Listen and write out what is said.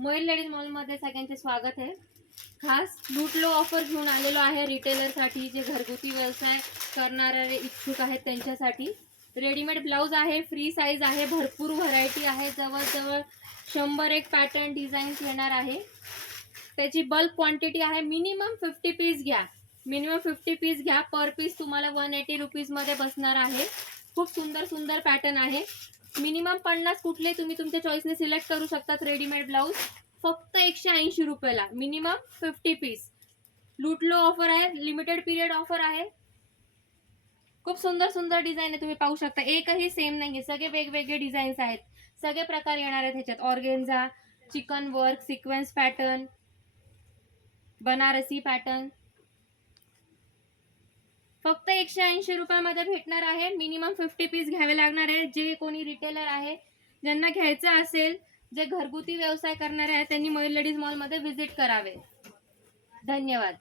Mayur ladies मॉलमध्ये सगळ्यांचे स्वागत आहे। खास लूट लो ऑफर घेऊन आलेलो आहे रिटेलरसाठी, जे घरगुती व्यवसाय करणारे इच्छुक आहेत त्यांच्यासाठी। रेडीमेड ब्लाउज आहे, फ्री साईज आहे, भरपूर व्हरायटी आहे, जवळजवळ 100 पॅटर्न डिझाईन्स येणार आहे। त्याची बल्क क्वांटिटी आहे, मिनिमम 50 पीस घ्या, मिनिमम 50 पीस घ्या। पर पीस तुम्हाला 180 रुपीज मध्ये बसणार आहे। खूप सुंदर सुंदर पॅटर्न आहे। मिनिमम 50 कुठले तुम्ही तुमच्या चॉईसने सिलेक्ट करू शकतात। रेडीमेड ब्लाउज फक्त 180 रुपयाला, मिनिमम 50 पीस। लूट लो ऑफर आहे, लिमिटेड पीरियड ऑफर आहे। खूप सुंदर सुंदर डिझाईन आहे, तुम्ही पाहू शकता। एकही सेम नाहीये, सगळे वेगवेगळे डिझाईन्स आहेत, सगळे प्रकार येणार आहेत ह्याच्यात। Organza, chicken work, sequence pattern, Banarasi pattern फक्त 180 रुपयामध्ये भेटणार आहे। मिनिमम 50 पीस घ्यावे लागणार आहे। जे कोणी रिटेलर आहे, ज्यांना घ्यायचं असेल, जे घरगुती व्यवसाय करणारे आहेत, त्यांनी मयूर लेडीज मॉल मध्ये व्हिजिट करावे। धन्यवाद।